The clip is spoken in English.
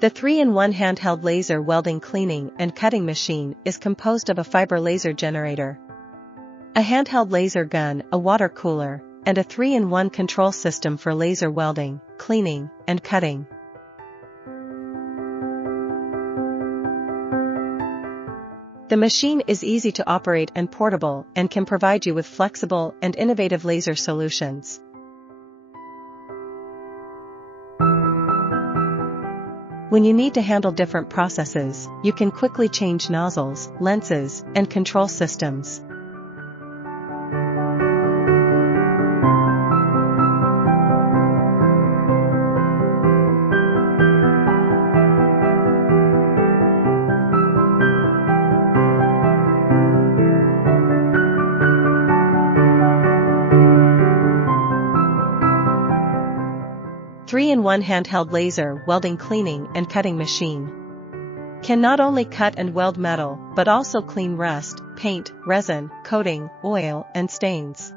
The 3-in-1 handheld laser welding cleaning and cutting machine is composed of a fiber laser generator, a handheld laser gun, a water cooler, and a 3-in-1 control system for laser welding, cleaning, and cutting. The machine is easy to operate and portable and can provide you with flexible and innovative laser solutions. When you need to handle different processes, you can quickly change nozzles, lenses, and control systems. Three-in-one handheld laser welding cleaning and cutting machine can not only cut and weld metal but also clean rust, paint, resin, coating, oil, and stains.